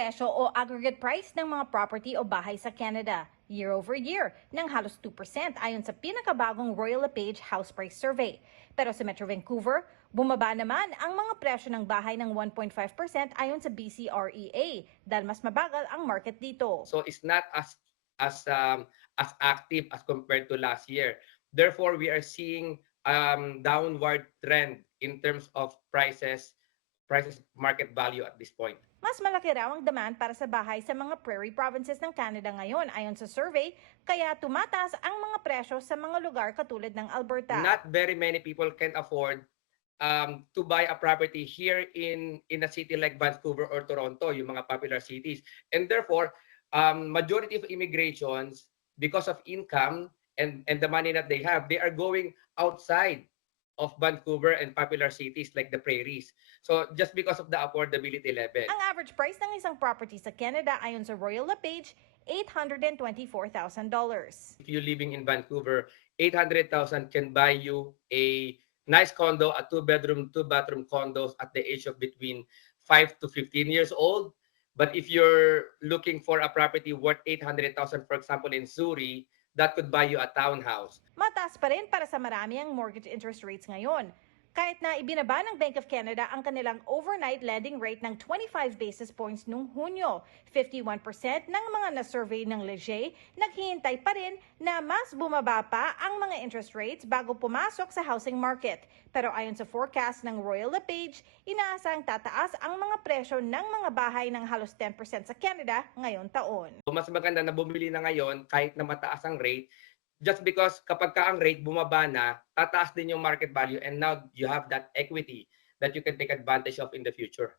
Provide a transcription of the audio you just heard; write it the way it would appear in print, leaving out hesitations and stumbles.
presyo o aggregate price ng mga property o bahay sa Canada year over year ng halos 2% ayon sa pinakabagong Royal LePage House Price Survey. Pero sa Metro Vancouver, bumaba naman ang mga presyo ng bahay ng 1.5% ayon sa BCREA dahil mas mabagal ang market dito. So it's not as active as compared to last year. Therefore, we are seeing downward trend in terms of prices market value at this point. Mas malaki raw ang demand para sa bahay sa mga prairie provinces ng Canada ngayon ayon sa survey, kaya tumataas ang mga presyo sa mga lugar katulad ng Alberta. Not very many people can afford to buy a property here in a city like Vancouver or Toronto, yung mga popular cities. And therefore, majority of immigrations, because of income and the money that they have, they are going outside of Vancouver and popular cities like the prairies. So just because of the affordability level. Ang average price ng isang property sa Canada ayon sa Royal LePage, $824,000. If you're living in Vancouver, 800,000 can buy you a nice condo, a 2-bedroom, 2-bathroom condos at the age of between 5 to 15 years old. But if you're looking for a property worth 800,000, for example, in Surrey, that could buy you a townhouse. Mataas pa rin para sa marami ang mortgage interest rates ngayon. Kahit na ibinaba ng Bank of Canada ang kanilang overnight lending rate ng 25 basis points noong Hunyo, 51% ng mga na-survey ng Leger naghihintay pa rin na mas bumaba pa ang mga interest rates bago pumasok sa housing market. Pero ayon sa forecast ng Royal LePage, inaasang tataas ang mga presyo ng mga bahay ng halos 10% sa Canada ngayong taon. So mas maganda na bumili na ngayon kahit na mataas ang rate, just because kapag ka ang rate bumaba na, tataas din yung market value and now you have that equity that you can take advantage of in the future.